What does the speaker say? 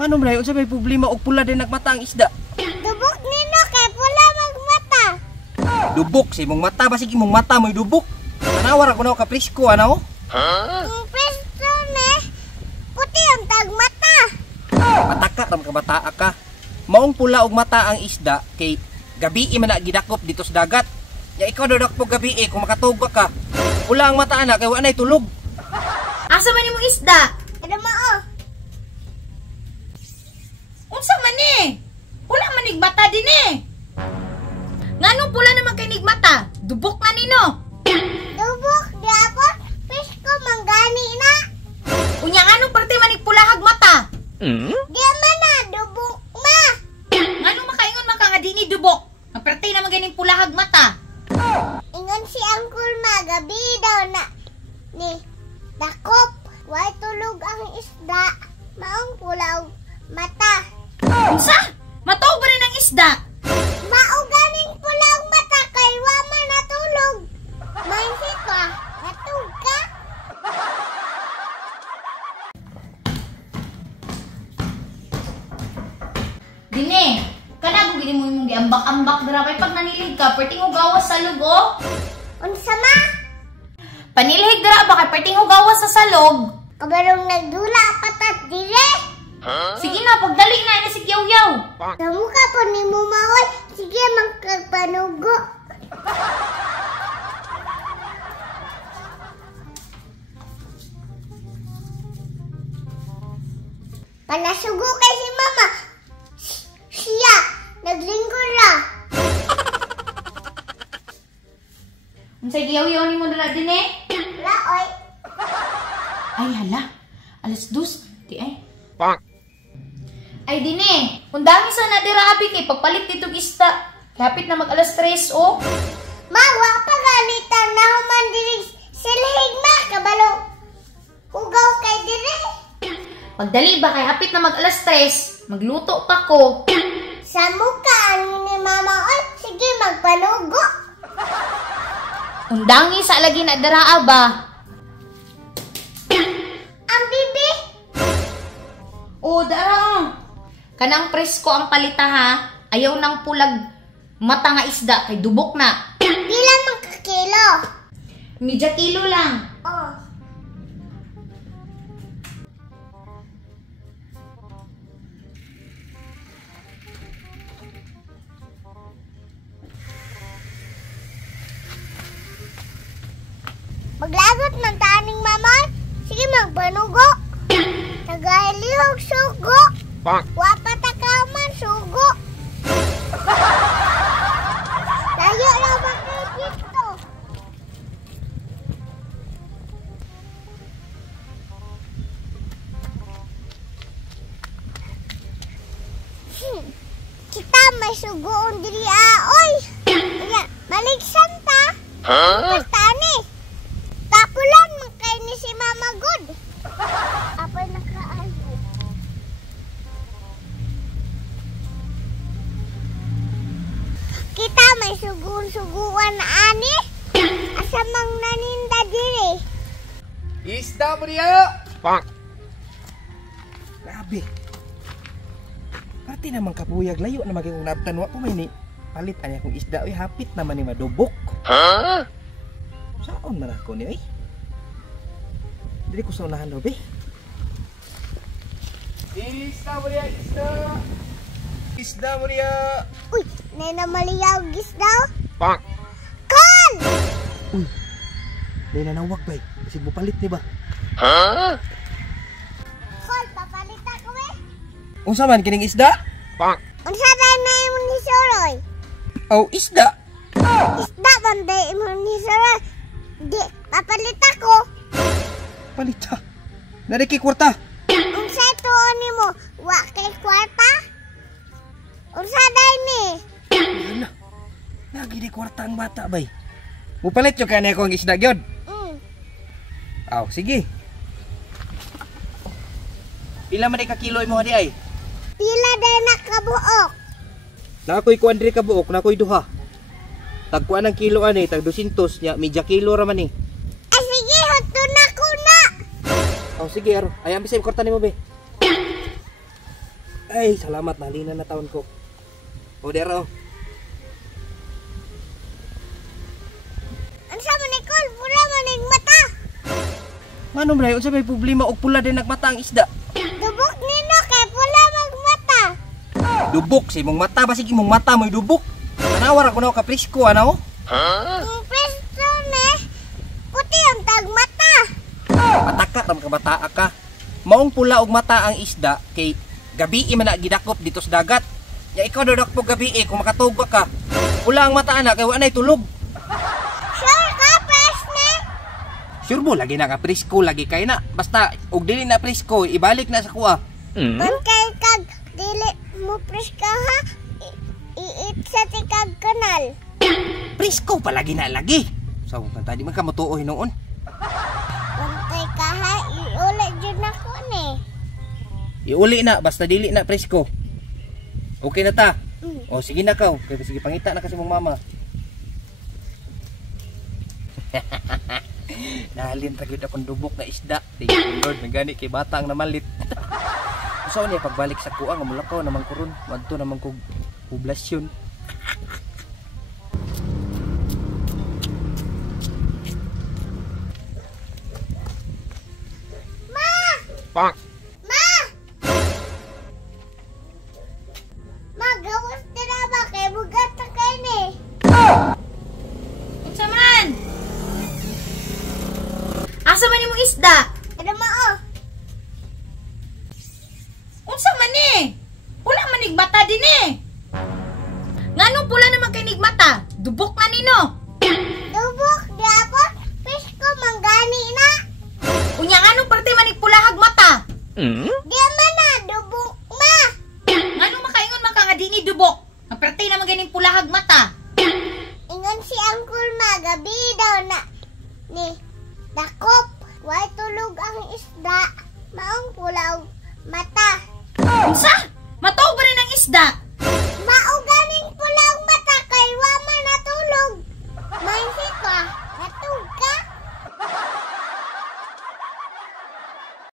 Ngano man unsa may problema og pula din nagmata ang isda? Dubok nino kay pula magmata. Dubok sa imong mata basig imong mata mo'y dubok. Tanawar ako na ka presko ana oh. Ang presko ne puti ang tagmata. Mataka ram ka bata ka. Maong pula og mata ang isda kay gabi man na gidakop dito sa dagat. Ya ikaw daw dakpo gabi kung makatugba ka. Pula ang mata ana kay wa nay tulog. Asa man imong isda? Ada mao. Unsa man ni? Pula man nigmata din eh. Nganong pula naman kay nigmata? Dubok na nino. Dubok dapat presko manggani na. Unya nganong parte man nigpulahag mata? Di man na dubok ma. Nganong makaingon man ka nga di ni dubok? Ang parte naman ganing pulahag mata. Ingon si Uncle Ma gabi daw na ni dakop. Way tulog ang isda. Maong pulaw mata. Unsa? Matuog ba rin ang isda? Mao ganing pulaw mata kay wa man natulog. Mindset ka. Natug ka. Dine, kana gugili mo imong giambak-ambak dira kay pag nanilig ka, perting ugawas sa lugo. Unsa ma? Panilhig dira ba kay perting ugawas sa salog? Kabarong nagdula patat dire. Sige na, pagdali na ini si Yaw-Yaw. Kamukha po ni mo maoy. Sige magpanugo. Panasugo kay si mama. Siya, naglingkod na. Unsay giyaw-yaw nimo dira Dine? Laoy. Ay hala, alas 2, di ay. Ay Dine, undami sana dira abi kay pagpalit ditong isda. Kapit na mag alas 3 oh. Mawa pagalitan na human diri silhig ma kabalo. Hugaw kay diri. Pagdali ba kay hapit na mag alas 3, magluto pa ko. Sa mukha ang ni mama oy. Sige magpanugo. Undangi sa lagi na dira ba? Ang bibi. O dara. Kanang presko ang palita ha. Ayaw nang pulag mata nga isda kay dubok na. Pila man ka kilo? Medya kilo lang. Oh. Maglagot man taning mama. Sige magpanugo. Tagahilihog sugo. Wapata ka man sugo. Layo na ba kayo dito? Kita may sugoon diri aoy. Maligsan ta. Basta ni. Tapulan man kay ni si Mama Good. Apay nakaayo. Kita may suguan na ani. Asa mang naninda diri. Isda mo niya! Grabe. Pati naman kapuyag layo na maging unabtan wa po may ni palit anya kong isda oy hapit naman ni madubok. Saan man ako ni oy? Dili ko sa unahan daw be. Isda mo niya, isda! Isda mo niya! Uy, nena maliyaw gis daw. Kon! Uy, nena nawag bay. Kasi bupalit ni ba? Kon, papalita ko eh. Unsa man kining isda? Unsa tayo na imong ni Soroy? Oh, isda! Isda banday imong ni Soroy. Di, papalita ko. Palita. Nariki kwarta. Unsa tuon nimo? Wa kay kwarta? Unsa day ni? Ano? Lagi di kwarta ang bata bay. Bupalit yung kanya ko ang isda gyud. Aw, sige. Pila man ka kilo mo di ay? Pila day nakabuok. Nakoy kuan diri ka buok, nakoy duha. Tagkuan ang kilo ani, tag 200 nya, medya kilo ra man ni. Ay sige, huto na ko na. Aw sige aro. Ay ambisay kwarta nimo be. Ay, salamat, nalina na taon ko. O, dero. Unsa man Nicole, pula man ning mata. Ngano man unsa may problema og pula din nagmata ang isda? Dubok nino kay pula magmata. Dubok si imong mata basig imong mata mo'y dubok. Anawar ako na ka presko ano? Ang presto ne, puti ang tagmata. Pataka ram ka bata ka. Maong pula og mata ang isda kay gabi man na gidakop dito sa dagat. Ya ikaw daw dakpo gabi kung makatugba ka. Pula ang mata ana kay wa nay tulog. Sure ka, presne? Sure mo lagi na ka presko lagi kay na. Basta og dili na presko ibalik na sa kuha. Kay kag dili mo preska ha. Iit sa tikag kanal. Presko palagi na lagi. So, tadi man ka motuoy noon. Kay ka ha, iuli jud ako ni. Iuli na basta dili na presko. Okay na ta. Mm. O sige na kaw, kay sige pangita na kasi mong mama. Nahalin ta gyud akong dubok na isda. Thank you Lord, nagani kay bata ang namalit. Usaw niya pagbalik sa kuha nga mulakaw namang kuron, madto namang kog poblasyon. Ma! Magawas tira ba kay bugat ta kay ni? Unsa man? Asa man imong isda? Ada mao. Unsa man ni? Pula man nigmata din eh. Nganong pula naman kay nigmata? Dubok na nino. Dubok gyapon, presko manggani na. Unya nganong parte man nigpulahag mata? Di man na dubok ma. Nganong makaingon man ka nga di ni dubok? Ang parte naman ganing pulahag mata. Ingon si Uncle Ma gabi daw na ni dakop. Way tulog ang isda. Maong pulaw mata.